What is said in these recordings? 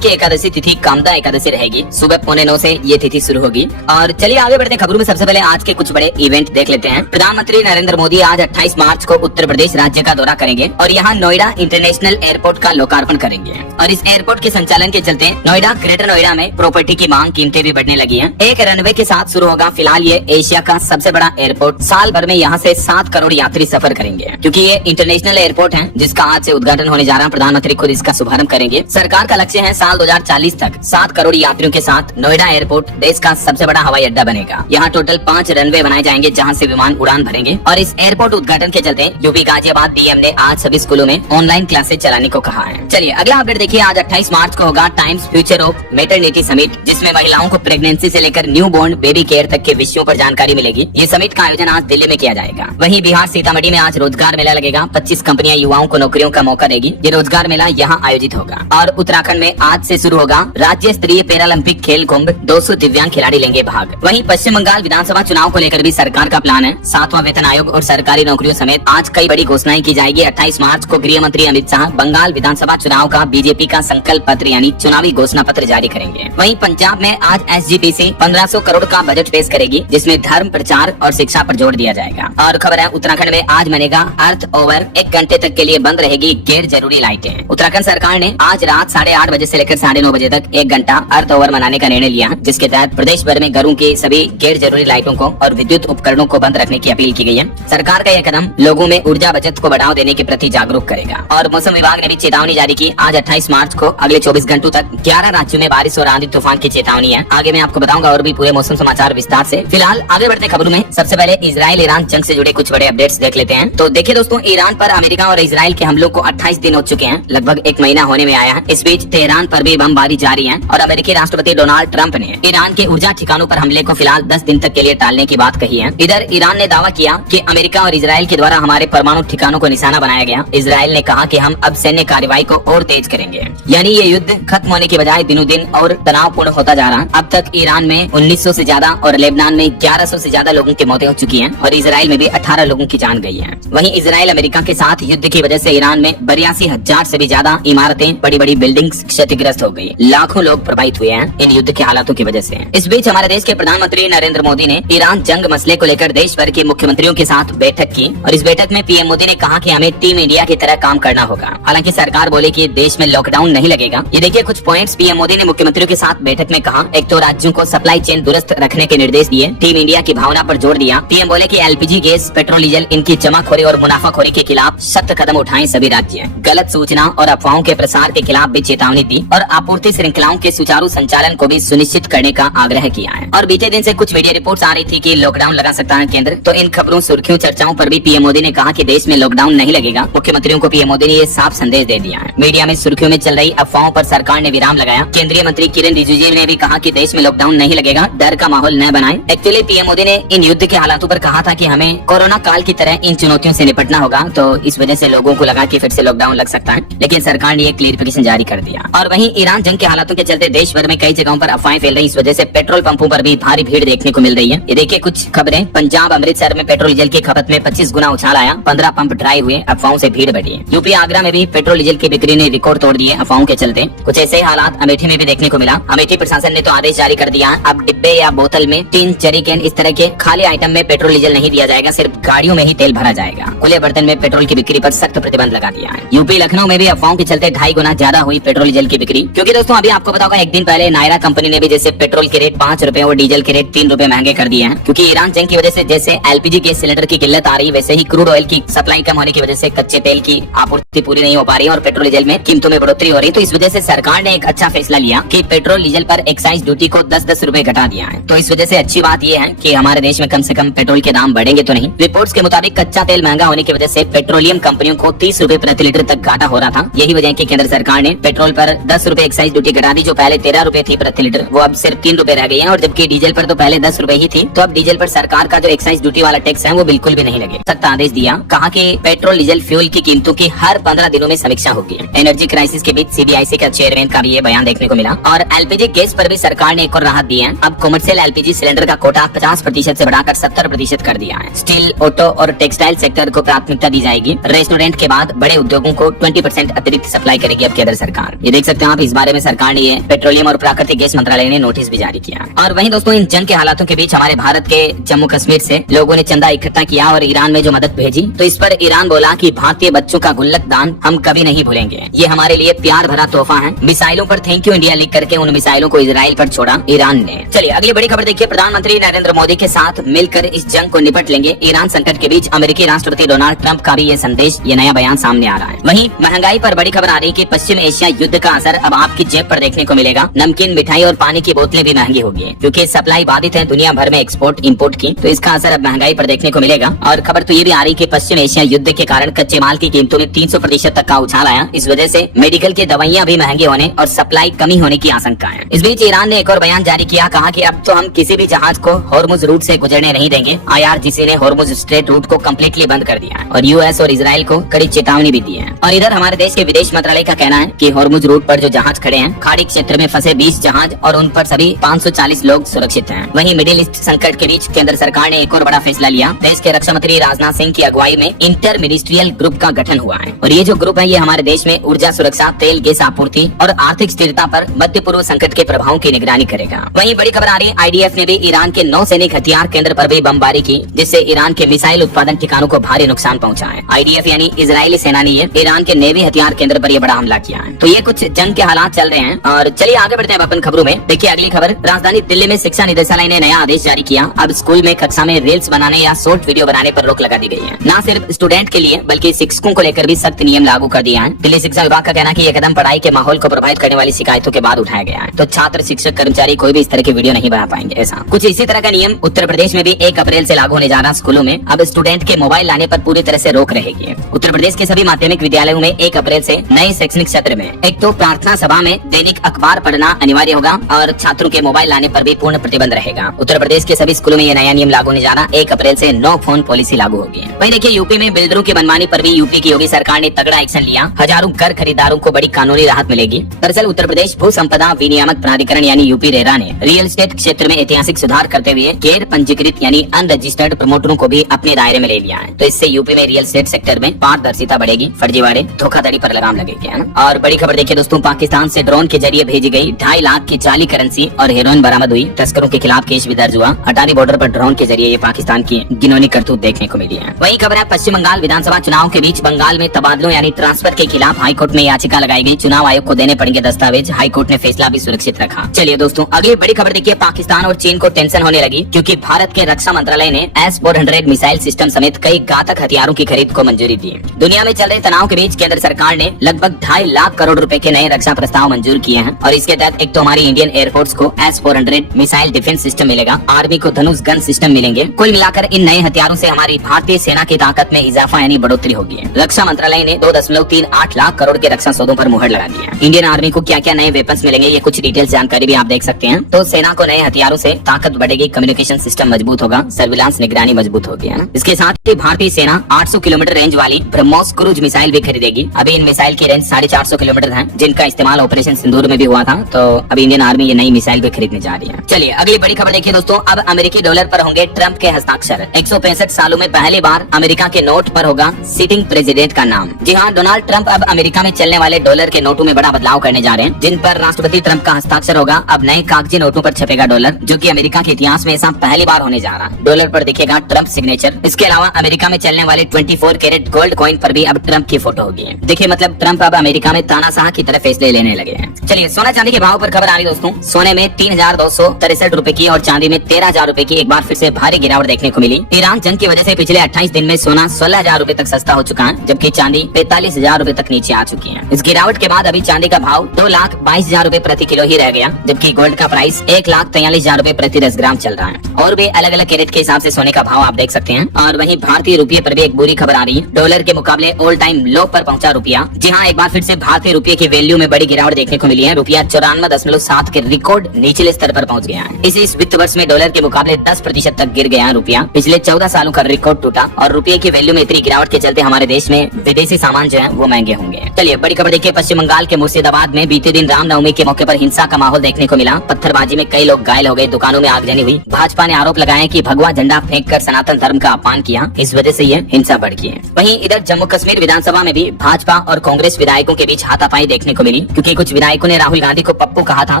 की एकादशी तिथि कामदा एकादशी रहेगी। सुबह 8:45 से ये तिथि शुरू होगी। और चलिए आगे बढ़ते हैं खबरों में। सबसे पहले आज के कुछ बड़े इवेंट देख लेते हैं। प्रधानमंत्री नरेंद्र मोदी आज 28 मार्च को उत्तर प्रदेश राज्य का दौरा करेंगे और यहाँ नोएडा इंटरनेशनल एयरपोर्ट का लोकार्पण करेंगे। और इस एयरपोर्ट के संचालन के चलते नोएडा, ग्रेटर नोएडा में प्रॉपर्टी की मांग, कीमतें भी बढ़ने लगी हैं। एक रनवे के साथ शुरू होगा। फिलहाल ये एशिया का सबसे बड़ा एयरपोर्ट। साल भर में यहाँ से 7 करोड़ यात्री सफर करेंगे, क्योंकि ये इंटरनेशनल एयरपोर्ट है जिसका आज से उद्घाटन होने जा रहा है। प्रधानमंत्री खुद इसका शुभारंभ करेंगे। सरकार का लक्ष्य है साल 2040 तक 7 करोड़ यात्रियों के साथ नोएडा एयरपोर्ट देश का सबसे बड़ा हवाई अड्डा बनेगा। यहाँ टोटल 5 रनवे बनाए जाएंगे जहाँ से विमान उड़ान भरेंगे। और इस एयरपोर्ट उद्घाटन के चलते यूपी गाजियाबाद डीएम ने आज सभी स्कूलों में ऑनलाइन क्लासेस चलाने को कहा है। चलिए अगला अपडेट देखिए। आज 28 मार्च को होगा times future of maternity summit, जिसमें महिलाओं को प्रेगनेंसी से लेकर न्यू बोर्न बेबी केयर तक के विषयों पर जानकारी मिलेगी। ये समिट का आयोजन आज दिल्ली में किया जाएगा। वहीं बिहार सीतामढ़ी में आज रोजगार मेला लगेगा। 25 कंपनियां युवाओं को नौकरियों का मौका देगी। ये रोजगार मेला यहाँ आयोजित होगा। और उत्तराखंड में आज से शुरू होगा राज्य स्तरीय पैरालंपिक खेल कुंभ। 200 दिव्यांग खिलाड़ी लेंगे भाग। वहीं पश्चिम बंगाल विधानसभा चुनाव को लेकर भी सरकार का प्लान है। 7वां वेतन आयोग और सरकारी नौकरियों समेत आज कई बड़ी घोषणाएं की जाएगी। 28 मार्च को गृह मंत्री अमित शाह बंगाल विधानसभा चुनाव का बीजेपी का संकल्प पत्र यानी चुनावी घोषणा पत्र जारी करेंगे। वहीं पंजाब में आज एसजीपीसी 1500 करोड़ का बजट पेश करेगी, जिसमें धर्म प्रचार और शिक्षा पर जोर दिया जाएगा। और खबर है उत्तराखंड में आज मनेगा अर्थ ओवर। 1 घंटे तक के लिए बंद रहेगी गैर जरूरी लाइटें। उत्तराखंड सरकार ने आज रात 8:30 बजे से लेकर 9:30 बजे तक 1 घंटा अर्थ ओवर मनाने का निर्णय लिया, जिसके तहत प्रदेश भर में घरों की सभी गैर जरूरी लाइटों को और विद्युत उपकरणों को बंद रखने की अपील की गई है। सरकार का यह कदम लोगों में ऊर्जा बचत को बढ़ावा देने के प्रति जागरूक करेगा। और मौसम विभाग ने भी चेतावनी जारी की। आज 28 मार्च को अगले 24 घंटों तक 11 राज्यों में बारिश और आंधी तूफान की चेतावनी है। आगे मैं आपको बताऊंगा और भी पूरे मौसम समाचार विस्तार से। फिलहाल आगे बढ़ते खबरों में। सबसे पहले इजराइल ईरान जंग से जुड़े कुछ बड़े अपडेट्स देख लेते हैं। तो देखिए दोस्तों, ईरान पर अमेरिका और इजराइल के हमलों को 28 दिन हो चुके हैं। लगभग 1 महीना होने में आया है। इस बीच तेहरान पर भी बमबारी जारी है और अमेरिकी राष्ट्रपति डोनाल्ड ट्रंप ने ईरान के ऊर्जा ठिकानों पर हमले को फिलहाल 10 दिन तक के लिए टालने की बात कही है। इधर ईरान ने दावा किया कि अमेरिका और इजराइल के द्वारा हमारे परमाणु ठिकानों को निशाना बनाया गया। इजराइल ने कहा कि हम अब सैन्य कार्रवाई को और तेज करेंगे। यानी ये युद्ध खत्म होने की बजाय दिनों दिन और तनावपूर्ण होता जा रहा है। अब तक ईरान में 1900 से ज्यादा और लेबनान में 1100 से ज्यादा लोगों की मौतें हो चुकी हैं और इजराइल में भी 18 लोगों की जान गई है। वहीं इजराइल अमेरिका के साथ युद्ध की वजह से ईरान में 82,000 से भी ज्यादा इमारतें, बड़ी बड़ी बिल्डिंग्स क्षतिग्रस्त हो गई। लाखों लोग प्रभावित हुए हैं इन युद्ध के हालातों की वजह से। इस बीच हमारे देश के प्रधानमंत्री नरेंद्र मोदी ने ईरान जंग मसले को लेकर देश भर के मुख्यमंत्रियों के साथ बैठक की और इस बैठक में पीएम मोदी ने कहा कि हमें टीम इंडिया की तरह काम करना होगा। हालांकि सरकार बोले कि देश में लॉकडाउन नहीं लगेगा। ये देखिए कुछ पॉइंट्स पीएम मोदी ने मुख्यमंत्रियों के साथ बैठक में कहा। एक तो राज्यों को सप्लाई चेन दुरुस्त रखने के निर्देश दिए। टीम इंडिया की भावना पर जोर दिया। पीएम बोले कि एलपीजी गैस, पेट्रोल, डीजल इनकी जमाखोरी और मुनाफाखोरी के खिलाफ सख्त कदम उठाएं सभी राज्य। गलत सूचना और अफवाहों के प्रसार के खिलाफ भी चेतावनी दी और आपूर्ति श्रृंखलाओं के सुचारू संचालन को भी सुनिश्चित करने का आग्रह किया है। और बीते दिन से कुछ मीडिया रिपोर्ट्स आ रही थी कि लॉकडाउन लगा सकता है केंद्र। तो इन खबरों, सुर्खियों, चर्चाओं पर भी पीएम मोदी ने कहा कि देश में लॉकडाउन नहीं लगेगा। मुख्यमंत्रियों को पीएम मोदी ने ये साफ संदेश दे दिया है। मीडिया में सुर्खियों में चल रही अफवाहों पर सरकार ने विराम लगाया। केंद्रीय मंत्री किरेन रिजिजू ने भी कहा कि देश में लॉकडाउन नहीं लगेगा, डर का माहौल न बनाएं। एक्चुअली पीएम मोदी ने इन युद्ध के हालातों पर कहा था कि हमें कोरोना काल की तरह इन चुनौतियों से निपटना होगा। तो इस वजह से लोगों को लगा कि फिर से लॉकडाउन लग सकता है, लेकिन सरकार ने एक क्लियरिफिकेशन जारी कर दिया। और वहीं ईरान जंग के हालातों के चलते देश भर में कई जगहों पर अफवाहें फैल रही। इस वजह से पेट्रोल पंपों पर भी भारी भीड़ देखने को मिल रही है। ये देखिए कुछ खबरें। पंजाब अमृतसर में पेट्रोल डीजल की खपत में 25 गुना उछाल आया। 15 पंप ड्राई हुए, अफवाहों से भीड़ बढ़ी है। यूपी आगरा में भी पेट्रोल डीजल की बिक्री ने रिकॉर्ड तोड़ दिए अफवाहों के चलते। कुछ ऐसे हालात अमेठी में भी देखने को मिला। अमेठी प्रशासन ने तो आदेश जारी कर दिया, अब डिब्बे या बोतल में टीन, जरीकैन इस तरह के खाली आइटम में पेट्रोल डीजल नहीं दिया जाएगा, सिर्फ गाड़ियों में ही तेल भरा जाएगा। खुले बर्तन में पेट्रोल की बिक्री पर सख्त प्रतिबंध लगा दिया है। यूपी लखनऊ में भी अफवाहों के चलते 2.5 गुना ज्यादा हुई पेट्रोल डीजल की बिक्री। क्योंकि दोस्तों अभी आपको पता होगा, एक दिन पहले नायरा कंपनी ने भी जैसे पेट्रोल के रेट 5 रुपए और डीजल के रेट 3 रुपए महंगे कर दिए हैं। क्योंकि ईरान जंग की वजह से जैसे एलपीजी गैस सिलेंडर की किल्लत आ रही, वैसे ही क्रूड ऑयल की सप्लाई कम होने की वजह से कच्चे तेल की आपूर्ति पूरी नहीं हो पा रही है और पेट्रोल डीजल में कीमतों में बढ़ोतरी हो रही। तो इस वजह से सरकार ने एक अच्छा फैसला लिया कि पेट्रोल डीजल पर एक्साइज ड्यूटी को 10-10 रुपए घटा दिया है। तो इस वजह से अच्छी बात यह है कि हमारे देश में कम से कम पेट्रोल के दाम बढ़ेंगे तो नहीं। रिपोर्ट्स के मुताबिक कच्चा तेल महंगा होने की वजह से पेट्रोलियम कंपनियों को 30 रुपए प्रति लीटर तक घाटा हो रहा था। यही वजह है कि केंद्र सरकार ने पेट्रोल पर 10 रुपए एक्साइज ड्यूटी घटा दी। जो पहले 13 रुपए थी प्रति लीटर, वो अब सिर्फ 3 रुपए रह गई है। और जबकि डीजल पर तो पहले 10 रुपए ही थी, तो अब डीजल पर सरकार का जो एक्साइज ड्यूटी वाला टैक्स है वो बिल्कुल भी नहीं लगे। सख्त आदेश दिया, कहा कि पेट्रोल डीजल फ्यूल की कीमतों की हर 15 दिनों में समीक्षा होगी। एनर्जी क्राइसिस के बीच सीबीआईसी का चेयरमैन का भी ये बयान देखने को मिला। और एलपीजी गैस पर भी सरकार ने एक और राहत दी है। अब कमर्शियल एलपीजी सिलेंडर का कोटा 50% से बढ़ाकर 70% कर दिया है। स्टील, ऑटो और टेक्सटाइल सेक्टर को प्राथमिकता दी जाएगी। रेस्टोरेंट के बाद बड़े उद्योगों को 20% अतिरिक्त सप्लाई करेगी अब केंद्र सरकार। ये देख सकते हैं खिलाफ इस बारे में सरकार ने पेट्रोलियम और प्राकृतिक गैस मंत्रालय ने नोटिस भी जारी किया। और वहीं दोस्तों इन जंग के हालातों के बीच हमारे भारत के जम्मू कश्मीर से लोगों ने चंदा इकट्ठा किया और ईरान में जो मदद भेजी, तो इस पर ईरान बोला कि भारतीय बच्चों का गुल्लक दान हम कभी नहीं भूलेंगे, ये हमारे लिए प्यार भरा तोहफा है। मिसाइलों पर थैंक यू इंडिया लिख करके उन मिसाइलों को इजराइल पर छोड़ा ईरान ने। चलिए अगली बड़ी खबर देखिए, प्रधानमंत्री नरेंद्र मोदी के साथ मिलकर इस जंग को निपट लेंगे। ईरान संकट के बीच अमेरिकी राष्ट्रपति डोनाल्ड ट्रंप का भी ये संदेश, ये नया बयान सामने आ रहा है। वहीं महंगाई पर बड़ी खबर आ रही है कि पश्चिम एशिया युद्ध का असर अब आपकी जेब पर देखने को मिलेगा। नमकीन, मिठाई और पानी की बोतलें भी महंगी होगी क्योंकि सप्लाई बाधित है दुनिया भर में एक्सपोर्ट इंपोर्ट की, तो इसका असर अब महंगाई पर देखने को मिलेगा। और खबर तो ये भी आ रही है कि पश्चिम एशिया युद्ध के कारण कच्चे माल की कीमतों में 300% तक का उछाल आया। इस वजह से मेडिकल की दवाइयां भी महंगी होने और सप्लाई कमी होने की आशंका है। इस बीच ईरान ने एक और बयान जारी किया, कहा कि अब तो हम किसी भी जहाज को हॉर्मुज रूट से गुजरने नहीं देंगे। IRGC ने हॉर्मुज स्ट्रेट रूट को कम्प्लीटली बंद कर दिया है और US और इजराइल को कड़ी चेतावनी भी दी है। और इधर हमारे देश के विदेश मंत्रालय का कहना है कि हॉर्मुज रूट पर जो जहाज खड़े हैं, खाड़ी क्षेत्र में फंसे 20 जहाज और उन पर सभी 540 लोग सुरक्षित हैं। वहीं मिडिल ईस्ट संकट के बीच केंद्र सरकार ने एक और बड़ा फैसला लिया। देश के रक्षा मंत्री राजनाथ सिंह की अगुवाई में इंटर मिनिस्ट्रियल ग्रुप का गठन हुआ है और ये जो ग्रुप है ये हमारे देश में ऊर्जा सुरक्षा, तेल गैस आपूर्ति और आर्थिक स्थिरता पर मध्य पूर्व संकट के प्रभावों की निगरानी करेगा। वहीं बड़ी खबर आ रही है, IDF ने भी ईरान के नौसैनिक हथियार केंद्र पर भी बमबारी की, जिससे ईरान के मिसाइल उत्पादन ठिकानों को भारी नुकसान पहुंचा है। IDF यानी इजरायली सेना ने ईरान के नेवी हथियार केंद्र पर यह बड़ा हमला किया है। तो ये कुछ जंग के हालात चल रहे हैं। और चलिए आगे बढ़ते हैं अपन खबरों में। देखिए अगली खबर, राजधानी दिल्ली में शिक्षा निदेशालय ने नया आदेश जारी किया। अब स्कूल में कक्षा में रील्स बनाने या शॉर्ट वीडियो बनाने पर रोक लगा दी गई है। न सिर्फ स्टूडेंट के लिए बल्कि शिक्षकों को लेकर भी सख्त नियम लागू कर दिया है। दिल्ली शिक्षा विभाग का कहना है कि यह कदम पढ़ाई के माहौल को प्रभावित करने वाली शिकायतों के बाद उठाया गया है। तो छात्र, शिक्षक, कर्मचारी कोई भी इस तरह की वीडियो नहीं बना पाएंगे। ऐसा कुछ इसी तरह का नियम उत्तर प्रदेश में भी 1 अप्रैल से लागू होने जा रहा। स्कूलों में अब स्टूडेंट के मोबाइल लाने पर पूरी तरह से रोक रहेगी। उत्तर प्रदेश के सभी माध्यमिक विद्यालयों में 1 अप्रैल से नए शैक्षणिक सत्र में एक तो प्रार्थना सभा में दैनिक अखबार पढ़ना अनिवार्य होगा और छात्रों के मोबाइल लाने पर भी पूर्ण प्रतिबंध रहेगा। उत्तर प्रदेश के सभी स्कूलों में ये नया नियम लागू होने जा रहा। 1 अप्रैल से नो फोन पॉलिसी लागू होगी। वहीं देखिए यूपी में बिल्डरों की मनमानी पर भी यूपी की योगी सरकार ने तगड़ा एक्शन लिया। हजारों घर खरीदारों को बड़ी कानूनी राहत मिलेगी। दरअसल उत्तर प्रदेश भू संपदा विनियामक प्राधिकरण यानी यूपी रेरा ने रियल एस्टेट क्षेत्र में ऐतिहासिक सुधार करते हुए गैर पंजीकृत यानी अनरजिस्टर्ड प्रमोटरों को भी अपने दायरे में ले लिया है। तो इससे यूपी में रियल एस्टेट सेक्टर में पारदर्शिता बढ़ेगी, फर्जीवाड़े, धोखाधड़ी पर लगाम लगेगी, है ना। और बड़ी खबर देखिए दोस्तों, पाकिस्तान से ड्रोन के जरिए भेजी गई 2.5 लाख की जाली करेंसी और हेरोइन बरामद हुई। तस्करों के खिलाफ केस भी दर्ज हुआ। अटारी बॉर्डर पर ड्रोन के जरिए ये पाकिस्तान की घिनौनी करतूत देखने को मिली है। वही खबर है, पश्चिम बंगाल विधानसभा चुनाव के बीच बंगाल में तबादलों यानी ट्रांसफर के खिलाफ हाईकोर्ट में याचिका लगाई गई। चुनाव आयोग को देने पड़ेंगे दस्तावेज, हाईकोर्ट ने फैसला भी सुरक्षित रखा। चलिए दोस्तों अगली बड़ी खबर देखिए, पाकिस्तान और चीन को टेंशन होने लगी क्योंकि भारत के रक्षा मंत्रालय ने S-400 मिसाइल सिस्टम समेत कई घातक हथियारों की खरीद को मंजूरी दी। दुनिया में चल रहे तनाव के बीच केंद्र सरकार ने लगभग 2.5 लाख करोड़ रुपए के नए रक्षा प्रस्ताव मंजूर किए हैं और इसके तहत एक तो हमारी इंडियन एयरफोर्स को S-400 मिसाइल डिफेंस सिस्टम मिलेगा, आर्मी को धनुष गन सिस्टम मिलेंगे। कुल मिलाकर इन नए हथियारों से हमारी भारतीय सेना की ताकत में इजाफा यानी बढ़ोतरी होगी। रक्षा मंत्रालय ने 2.38 लाख करोड़ के रक्षा सौदों पर मुहर लगा दी है। इंडियन आर्मी को क्या क्या नए वेपन्स मिलेंगे ये कुछ डिटेल्स जानकारी भी आप देख सकते हैं। तो सेना को नए हथियारों से ताकत बढ़ेगी, कम्युनिकेशन सिस्टम मजबूत होगा, सर्विलांस निगरानी मजबूत होगी, है ना। इसके साथ ही भारतीय सेना 800 किलोमीटर रेंज वाली ब्रह्मोस क्रूज मिसाइल भी खरीदेगी। अभी इन मिसाइल की रेंज 450 किलोमीटर है, जिनका इस्तेमाल ऑपरेशन सिंदूर में भी हुआ था। तो अभी इंडियन आर्मी ये नई मिसाइल भी खरीदने जा रही है। चलिए अगली बड़ी खबर देखिए दोस्तों, अब अमेरिकी डॉलर पर होंगे ट्रंप के हस्ताक्षर। 165 सालों में पहली बार अमेरिका के नोट पर होगा सिटिंग प्रेसिडेंट का नाम। जी हाँ, डोनाल्ड ट्रंप अब अमेरिका में चलने वाले डॉलर के नोटों में बड़ा बदलाव करने जा रहे हैं, जिन पर राष्ट्रपति ट्रंप का हस्ताक्षर होगा। अब नए कागजी नोटों पर छपेगा डॉलर, जो कि अमेरिका के इतिहास में ऐसा पहली बार होने जा रहा है। डॉलर पर दिखेगा ट्रंप सिग्नेचर। इसके अलावा अमेरिका में चलने वाले 24 कैरेट गोल्ड कॉइन पर भी अब ट्रंप की फोटो होगी। देखिए मतलब ट्रंप अब अमेरिका में तानाशाह की तरह फैसले लेने लगे हैं। चलिए सोना चांदी के भाव पर खबर आ रही दोस्तों। सोने में 3,263 रुपए की और चांदी में 13,000 रुपए की एक बार फिर से भारी गिरावट देखने को मिली। ईरान जंग की वजह से पिछले 28 दिन में सोना 16,000 रुपए तक सस्ता हो चुका है, जबकि चांदी 45,000 रुपए तक नीचे आ चुकी है। इस गिरावट के बाद अभी चांदी का भाव 2,22,000 रुपए प्रति किलो ही रह गया, जबकि गोल्ड का प्राइस 1,43,000 रुपए प्रति 10 ग्राम चल रहा है। और भी अलग अलग कैरेट के हिसाब से सोने का भाव आप देख सकते हैं। और वहीं भारतीय रुपये पर भी एक बुरी खबर आ रही है। डॉलर के मुकाबले ऑल टाइम लो पर पहुंचा रुपया। जी हाँ, एक बार फिर से भारतीय रुपये की वैल्यू में बड़ी गिरावट देखने को मिली है। रुपया 94.7 के रिकॉर्ड निचले स्तर पर पहुंच गया है। इस वित्त वर्ष में डॉलर के मुकाबले 10% तक गिर गया है रुपया। पिछले 14 सालों का रिकॉर्ड टूटा और रुपये की वैल्यू में इतनी गिरावट के चलते हमारे देश में विदेशी सामान जो है वो महंगे होंगे। चलिए बड़ी खबर देखिए, पश्चिम बंगाल के मुर्शिदाबाद में बीते दिन रामनवमी के मौके पर हिंसा का माहौल देखने को मिला। पत्थरबाजी में कई लोग घायल हो गए, दुकानों में आगजनी हुई। भाजपा ने आरोप लगाया कि भगवा झंडा फेंककर सनातन धर्म का अपमान किया, इस वजह से ये हिंसा बढ़ गई है। वहीं इधर जम्मू कश्मीर विधानसभा में भी भाजपा और कांग्रेस विधायकों के बीच हाथापाई देखने को मिली। होगी, क्योंकि कुछ विधायकों ने राहुल गांधी को पप्पू कहा था,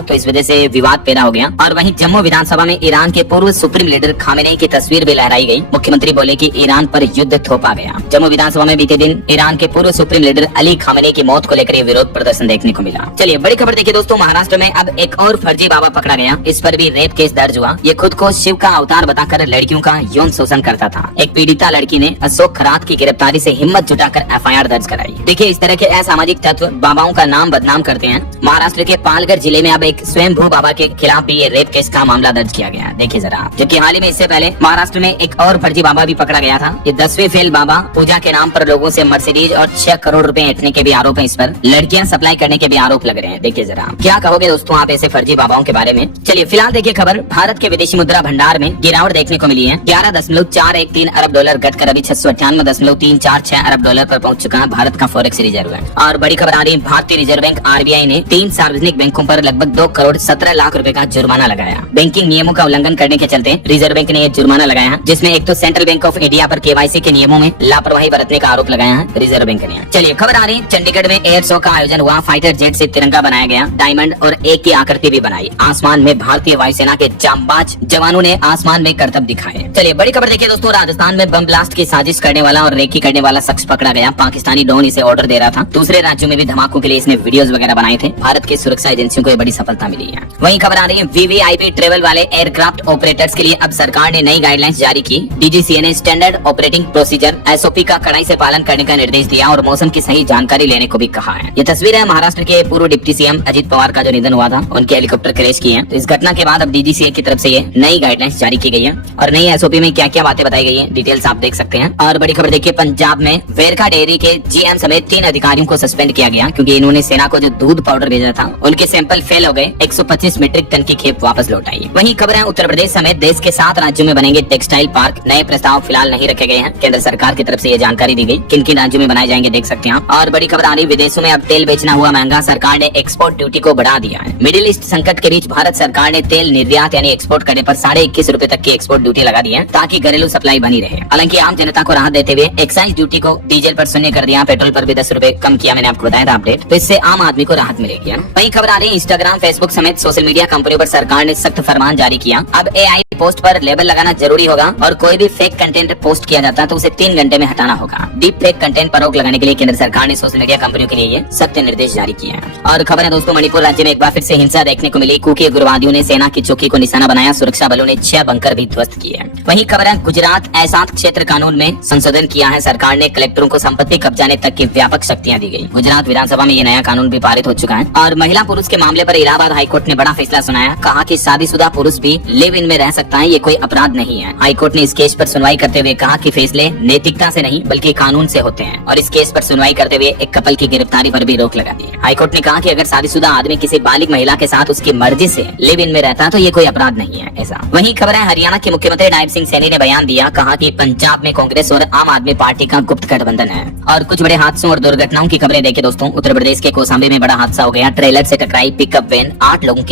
तो इस वजह से विवाद पैदा हो गया। और वहीं जम्मू विधानसभा में ईरान के पूर्व सुप्रीम लीडर खामेनेई की तस्वीर भी लहराई गई। मुख्यमंत्री बोले कि ईरान पर युद्ध थोपा गया। जम्मू विधानसभा में बीते दिन ईरान के पूर्व सुप्रीम लीडर अली खामेनेई की मौत को लेकर ये विरोध प्रदर्शन देखने को मिला। चलिए बड़ी खबर देखिए दोस्तों, महाराष्ट्र में अब एक और फर्जी बाबा पकड़ा गया। इस पर भी रेप केस दर्ज हुआ। ये खुद को शिव का अवतार बताकर लड़कियों का यौन शोषण करता था। एक पीड़िता लड़की ने अशोक खरात की गिरफ्तारी से हिम्मत जुटाकर एफआईआर दर्ज कराई। देखिए इस तरह के असामाजिक तत्व बाबाओं का नाम बदनाम करते हैं। महाराष्ट्र के पालघर जिले में अब एक स्वयंभू बाबा के खिलाफ भी ये रेप केस का मामला दर्ज किया गया। देखिए जरा, जबकि हाल ही में इससे पहले महाराष्ट्र में एक और फर्जी बाबा भी पकड़ा गया था। ये 10वें फेल बाबा पूजा के नाम पर लोगों से मर्सिडीज और 6 करोड़ रुपए ऐंठने के भी आरोप है। इस पर लड़कियां सप्लाई करने के भी आरोप लग रहे हैं। देखिए जरा, क्या कहोगे दोस्तों आप ऐसे फर्जी बाबाओं के बारे में। चलिए फिलहाल देखिए खबर, भारत के विदेशी मुद्रा भंडार में गिरावट देखने को मिली है। 11.413 अरब डॉलर घटकर अभी 698.346 अरब डॉलर पर पहुंच चुका है भारत का फॉरेक्स रिजर्व है। और बड़ी खबर आ रही है, भारतीय रिजर्व बैंक आरबीआई ने 3 सार्वजनिक बैंकों पर लगभग 2 करोड़ 17 लाख रुपए का जुर्माना लगाया। बैंकिंग नियमों का उल्लंघन करने के चलते रिजर्व बैंक ने यह जुर्माना लगाया, जिसमें एक तो सेंट्रल बैंक ऑफ इंडिया पर केवाईसी के नियमों में लापरवाही बरतने का आरोप लगाया है रिजर्व बैंक ने। चलिए खबर आ रही है, चंडीगढ़ में एयर शो का आयोजन हुआ। फाइटर जेट से तिरंगा बनाया गया, डायमंड और एक की आकृति भी बनाई। आसमान में भारतीय वायुसेना के जांबाज जवानों ने आसमान में करतब दिखाए। चलिए बड़ी खबर देखिए दोस्तों, राजस्थान में बम ब्लास्ट की साजिश करने वाला और रेकी करने वाला शख्स पकड़ा गया। पाकिस्तानी ड्रोन इसे ऑर्डर दे रहा था। दूसरे राज्यों में भी धमाकों के लिए इसने वीडियोस वगैरह बनाए थे। भारत की सुरक्षा एजेंसियों को यह बड़ी सफलता मिली है। वहीं खबर आ रही है, वीवीआईपी ट्रेवल वाले एयरक्राफ्ट ऑपरेटर्स के लिए अब सरकार ने नई गाइडलाइंस जारी की। डीजीसीए ने स्टैंडर्ड ऑपरेटिंग प्रोसीजर एसओपी का कड़ाई से पालन करने का निर्देश दिया और मौसम की सही जानकारी लेने को भी कहा है। ये तस्वीर है महाराष्ट्र के पूर्व डिप्टी सीएम अजित पवार का जो निधन हुआ था, उनके हेलीकॉप्टर क्रैश की है। तो इस घटना के बाद अब डीजीसीए की तरफ से ये नई गाइडलाइंस जारी की गई है और नई एसओपी में क्या क्या बातें बताई गई है, डिटेल्स आप देख सकते हैं। और बड़ी खबर देखिए, पंजाब में वेरका डेयरी के जीएम समेत 3 अधिकारियों को सस्पेंड किया गया, क्योंकि इन्होंने सेना को जो दूध पाउडर भेजा था उनके सैंपल फेल हो गए। 125 मीट्रिक टन की खेप वापस लौट आई। वहीं खबर है, उत्तर प्रदेश समेत देश के 7 राज्यों में बनेंगे टेक्सटाइल पार्क। नए प्रस्ताव फिलहाल नहीं रखे गए हैं। केंद्र सरकार की तरफ से ये जानकारी दी गई, किन किन राज्यों में बनाए जाएंगे देख सकते हैं आप। और बड़ी खबर आ रही, विदेशों में अब तेल बेचना हुआ महंगा, सरकार ने एक्सपोर्ट ड्यूटी को बढ़ा दिया है। मिडिल ईस्ट संकट के बीच भारत सरकार ने तेल निर्यात यानी एक्सपोर्ट करने पर 21.5 रुपए तक की एक्सपोर्ट ड्यूटी लगा दी है, ताकि घरेलू सप्लाई बनी रहे। हालांकि आम जनता को राहत देते हुए एक्साइज ड्यूटी को डीजल पर 0 कर दिया, पेट्रोल पर भी 10 रुपए कम किया। मैंने आपको बताया था अपडेट, तो इससे आम आदमी को राहत मिलेगी। वहीं खबर आ रही है, इंस्टाग्राम फेसबुक समेत सोशल मीडिया कंपनियों पर सरकार ने सख्त फरमान जारी किया। अब एआई पोस्ट पर लेबल लगाना जरूरी होगा और कोई भी फेक कंटेंट पोस्ट किया जाता है तो उसे 3 घंटे में हटाना होगा। डीप फेक कंटेंट पर रोक लगाने के लिए केंद्र सरकार ने सोशल मीडिया कंपनियों के लिए ये सख्त निर्देश जारी किए हैं। और खबर है दोस्तों, मणिपुर राज्य में एक बार फिर से हिंसा देखने को मिली। कुकी उग्रवादियों ने सेना की चौकी को निशाना बनाया, सुरक्षा बलों ने 6 बंकर भी ध्वस्त किए। वहीं खबर है, गुजरात एहसास क्षेत्र कानून में संशोधन किया है सरकार ने। कलेक्टरों को संपत्ति कब्जाने तक की व्यापक शक्तियां दी गई। गुजरात विधानसभा में ये नया कानून भी पारित हो चुका है। और महिला पुरुष के मामले पर इलाहाबाद हाईकोर्ट ने बड़ा फैसला सुनाया। कहा कि शादीशुदा पुरुष भी लिव इन में रह सकता है, ये कोई अपराध नहीं है। हाईकोर्ट ने इस केस पर सुनवाई करते हुए कहा कि फैसले नैतिकता से नहीं बल्कि कानून से होते हैं। और इस केस पर सुनवाई करते हुए एक कपल की गिरफ्तारी पर भी रोक लगा दी। हाईकोर्ट ने कहा कि अगर शादीशुदा आदमी किसी बालिग महिला के साथ उसकी मर्जी से लिव इन में रहता है तो ये कोई अपराध नहीं है ऐसा। वहीं खबर है, हरियाणा के मुख्यमंत्री नायब सिंह सैनी ने बयान दिया। कहा कि पंजाब में कांग्रेस और आम आदमी पार्टी का गुप्त गठबंधन है। और कुछ बड़े हादसों और दुर्घटनाओं की खबरें देखें दोस्तों। उत्तर प्रदेश के कौशाम्बी में बड़ा हादसा हो गया। ट्रेलर से टकराई पिकअप वैन, 8 लोगों की